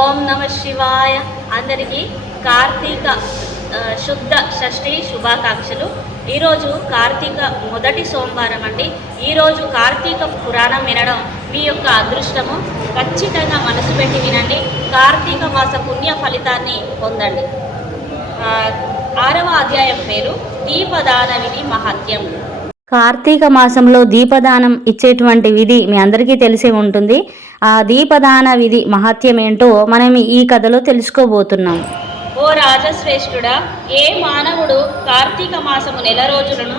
ఓం నమ శివాయ. అందరికీ కార్తీక శుద్ధ షష్ఠి శుభాకాంక్షలు. ఈరోజు కార్తీక మొదటి సోమవారం అండి. ఈరోజు కార్తీక పురాణం వినడం మీ యొక్క అదృష్టము. ఖచ్చితంగా మనసు పెట్టి వినండి. కార్తీక మాస పుణ్య ఫలితాన్ని పొందండి. ఆరవ అధ్యాయం పేరు దీపదాన విధి మహత్యం కార్తీక మాసంలో దీపదానం ఇచ్చేటువంటి విధి మీ అందరికీ తెలిసే ఉంటుంది. ఆ దీపదాన విధి మహత్యం ఏంటో మనం ఈ కథలో తెలుసుకోబోతున్నాం. ఓ రాజశ్రేష్ఠుడా ఏ మానవుడు కార్తీక మాసము నెల రోజులను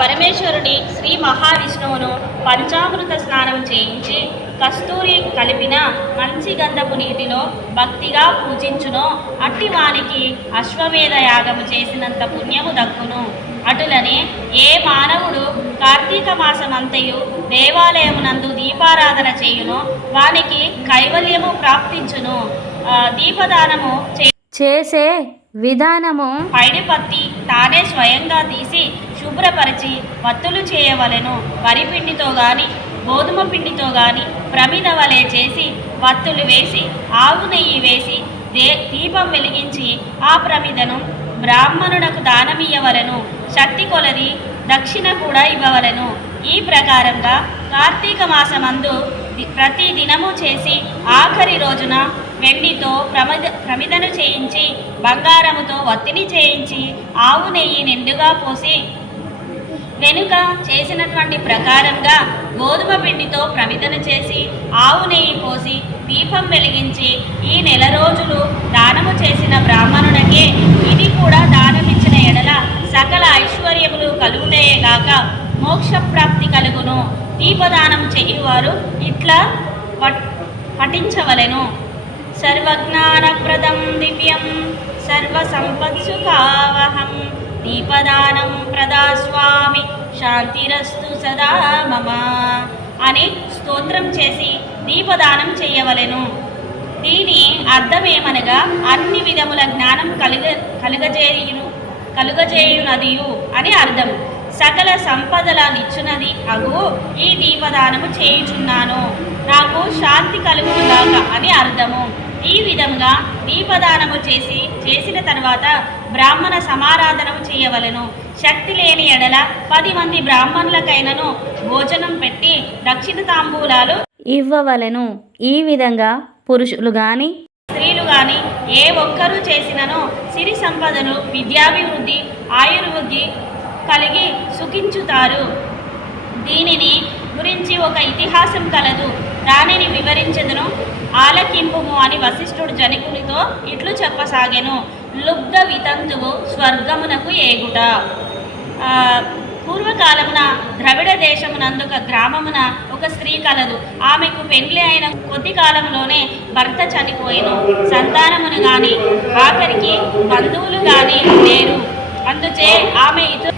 పరమేశ్వరుడి పరమేశ్వరుని శ్రీ మహావిష్ణువును పంచామృత స్నానం చేయించి కస్తూరి కలిపిన మంచి గంధపు నీటిలో భక్తిగా పూజించునో. అట్టి వానికి అశ్వమేధ యాగము చేసినంత పుణ్యము దక్కును. అటులనే ఏ మానవుడు కార్తీక మాసమంతయు దేవాలయమునందు దీపారాధన చేయునో వానికి కైవల్యము ప్రాప్తించును. దీపదానము చే చేసే విధానము పైడిపత్తి తానే స్వయంగా తీసి శుభ్రపరిచి వత్తులు చేయవలెను. వరిపిండితో గాని గోధుమ పిండితో కానీ ప్రమిద వలె చేసి వత్తులు వేసి ఆవు నెయ్యి వేసి దే దీపం వెలిగించి ఆ ప్రమిదను బ్రాహ్మణునకు దానమియ్యవలను. శక్తి కొలది దక్షిణ కూడా ఇవ్వవలను. ఈ ప్రకారంగా కార్తీక మాసమందు ప్రతి దినము చేసి ఆఖరి రోజున వెండితో ప్రమిద ప్రమిదను చేయించి బంగారముతో వత్తిని చేయించి ఆవు నెయ్యి నిండుగా పోసి వెనుక చేసినటువంటి ప్రకారంగా గోధుమ పిండితో ప్రమిదను చేసి ఆవు నెయ్యి పోసి దీపం వెలిగించి ఈ నెల రోజులు దానము చేసిన బ్రాహ్మణునకే ఇది కూడా దానమిచ్చిన ఎడల సకల ఐశ్వర్యములు కలుగుటయేగాక మోక్షప్రాప్తి కలుగును. దీపదానం చేయువారు ఇట్లా పట్- పఠించవలెను. సర్వజ్ఞానప్రదం దివ్యం సర్వసంపత్సుఖావహం దీపదానం ప్రదాస్వామి శాంతిరస్తు సదా మమ. అని స్తోత్రం చేసి దీపదానం చేయవలెను. దీని అర్థమేమనగా అన్ని విధముల జ్ఞానం కలుగ కలుగజేయును కలుగజేయునదియు అని అర్థం. సకల సంపదల నిచ్చునది అగు ఈ దీపదానము చేయుచున్నాను. నాకు శాంతి కలుగుగాక అని అర్థము. ఈ విధంగా దీపదానము చేసి చేసిన తర్వాత బ్రాహ్మణ సమారాధనము చేయవలెను. శక్తి లేని ఎడల పది మంది బ్రాహ్మణులకైనను భోజనం పెట్టి దక్షిణ తాంబూలాలు ఇవ్వవలెను. ఈ విధంగా పురుషులు గాని స్త్రీలు గాని ఏ ఒక్కరూ చేసినను సిరి సంపదను విద్యాభివృద్ధి ఆయుర్వృద్ధి కలిగి సుఖించుతారు. దీనిని గురించి ఒక ఇతిహాసం కలదు. దానిని వివరించదును. ఆలకింపుము అని వశిష్ఠుడు జనకునితో ఇట్లు చెప్పసాగెను. లుబ్ధ వితంతువు స్వర్గమునకు ఏగుట. పూర్వకాలమున ద్రవిడ దేశమునందు ఒక గ్రామమున ఒక స్త్రీ కలదు. ఆమెకు పెండ్లి అయిన కొద్ది కాలంలోనే భర్త చనిపోయిను. సంతానమును గాని ఆఖరికి బంధువులు గాని లేరు. అందుచే ఆమె ఇతరు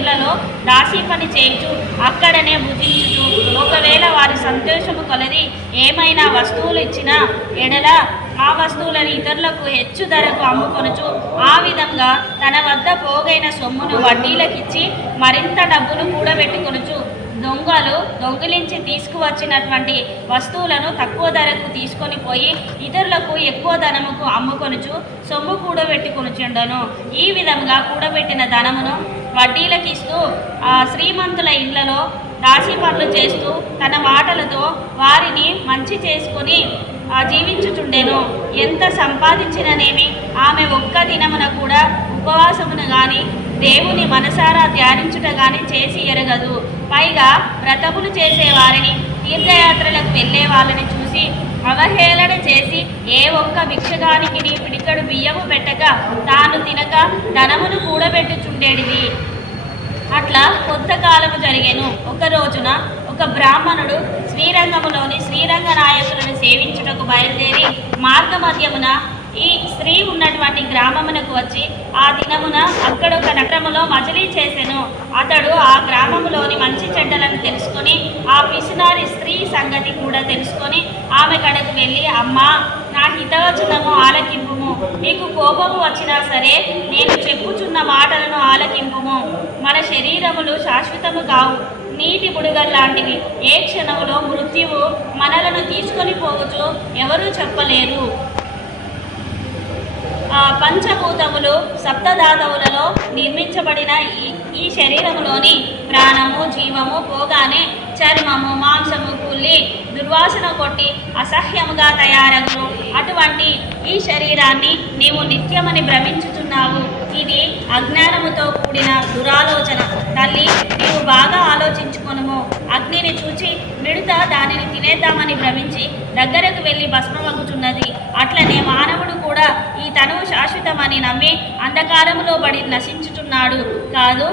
ఇతరుల ఇళ్ళలో పని చేయుచు అక్కడనే భుజించుచు. ఒకవేళ వారి సంతోషము కొలది ఏమైనా వస్తువులు ఇచ్చినా ఎడల ఆ వస్తువులను ఇతరులకు హెచ్చు ధరకు అమ్ముకొనుచు ఆ విధంగా తన వద్ద పోగైన సొమ్మును వడ్డీలకిచ్చి మరింత డబ్బును కూడబెట్టుకొనుచు దొంగలు దొంగిలించి తీసుకువచ్చినటువంటి వస్తువులను తక్కువ ధరకు తీసుకొని పోయి ఇతరులకు ఎక్కువ ధనముకు అమ్ముకొనుచు సొమ్ము కూడబెట్టుకొనుచుండను. ఈ విధంగా కూడబెట్టిన ధనమును వడ్డీలకిస్తూ ఆ శ్రీమంతుల ఇళ్ళలో దాసి పనులు చేస్తూ తన మాటలతో వారిని మంచి చేసుకొని జీవించుచుండెను. ఎంత సంపాదించిననేమి ఆమె ఒక్క దినమున కూడా ఉపవాసమును గాని దేవుని మనసారా ధ్యానించుట గాని చేసి ఎరగదు. పైగా వ్రతములు చేసేవారిని తీర్థయాత్రలకు వెళ్ళే వాళ్ళని చూసి అవహేళన చేసి ఏ ఒక్క భిక్షగానికి నీ పిడికడు బియ్యము పెట్టక తాను తినక ధనమును కూడబెట్టుచుండేడిది అట్లా కొంతకాలము జరిగేను. ఒక రోజున ఒక బ్రాహ్మణుడు శ్రీరంగములోని శ్రీరంగ నాయకులను సేవించుటకు బయలుదేరి మార్గమధ్యమున ఈ స్త్రీ ఉన్నటువంటి గ్రామమునకు వచ్చి ఆ దినమున అక్కడ ఒక నగరములో మజిలీ చేసెను. అతడు ఆ గ్రామములోని మంచి చెడ్డలను తెలుసుకొని ఆ పిసినారి స్త్రీ సంగతి కూడా తెలుసుకొని ఆమె కడకు వెళ్ళి అమ్మా నా హితవచనము ఆలకింపుము. నీకు కోపము వచ్చినా సరే నేను మన శరీరములు శాశ్వతము కావు. నీటి బుడగల్లాంటివి ఏ క్షణంలో మృత్యువు మనలను తీసుకొని పోవచ్చు ఎవరూ చెప్పలేరు. పంచభూతములు సప్తధాతువులలో నిర్మించబడిన ఈ ఈ శరీరములోని ప్రాణము జీవము పోగానే చర్మము మాంసము కుల్లి దుర్వాసన కొట్టి అసహ్యముగా తయారగును. అటువంటి ఈ శరీరాన్ని నీవు నిత్యమని భ్రమించుచున్నావు. ఇది అజ్ఞానముతో కూడిన దురాలోచన. తల్లి నీవు బాగా ఆలోచించుకొనుము. అగ్నిని చూచి మిడత దానిని తినేద్దామని భ్రమించి దగ్గరకు వెళ్ళి భస్మమగుచున్నది అట్లనే మానవుడు కూడా ఈ తనువు శాశ్వతమని నమ్మి అంధకారములో పడి నశించుచున్నాడు. కాదు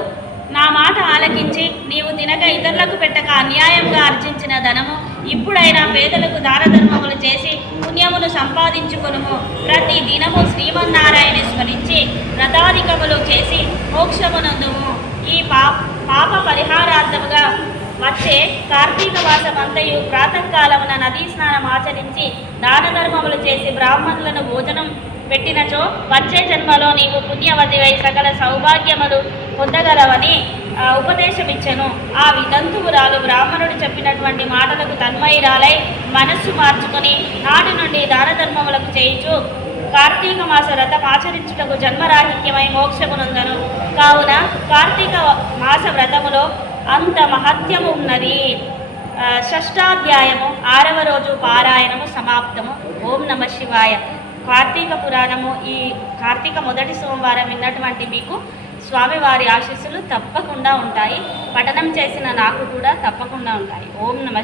నా మాట ఆలకించి నీవు తినక ఇతరులకు పెట్టక అన్యాయంగా ఆర్జించిన ధనము ఇప్పుడైనా పేదలకు దానధర్మములు చేసి పుణ్యములు సంపాదించుకొనుము. ప్రతి దినము శ్రీమన్నారాయణ స్మరించి వ్రతాధికములు చేసి మోక్షమునందుము. ఈ పా పాప పరిహారార్థముగా వచ్చే కార్తీక మాసమంతయు ప్రాతకాలమున నదీ స్నానం ఆచరించి దాన ధర్మములు చేసి బ్రాహ్మణులను భోజనం పెట్టినచో వచ్చే జన్మలో నీవు పుణ్యవతివై సకల సౌభాగ్యములు పొందగలవని ఉపదేశమిచ్చెను. ఆ వితంతువురాలు బ్రాహ్మణుడు చెప్పినటువంటి మాటలకు తన్మయిరాలై మనస్సు మార్చుకొని నాటి నుండి దాన ధర్మములకు చేయించు కార్తీక మాస వ్రతం ఆచరించుటకు జన్మరాహిత్యమై మోక్షమునందను. కావున కార్తీక మాస వ్రతములో అంత మహత్యము ఉన్నది. షష్టాధ్యాయము ఆరవ రోజు పారాయణము సమాప్తము. ఓం నమ శివాయ. కార్తీక పురాణము ఈ కార్తీక మొదటి సోమవారం విన్నటువంటి మీకు స్వామివారి ఆశీస్సులు తప్పకుండా ఉంటాయి. పఠనం చేసిన నాకు కూడా తప్పకుండా ఉంటాయి. ఓం నమ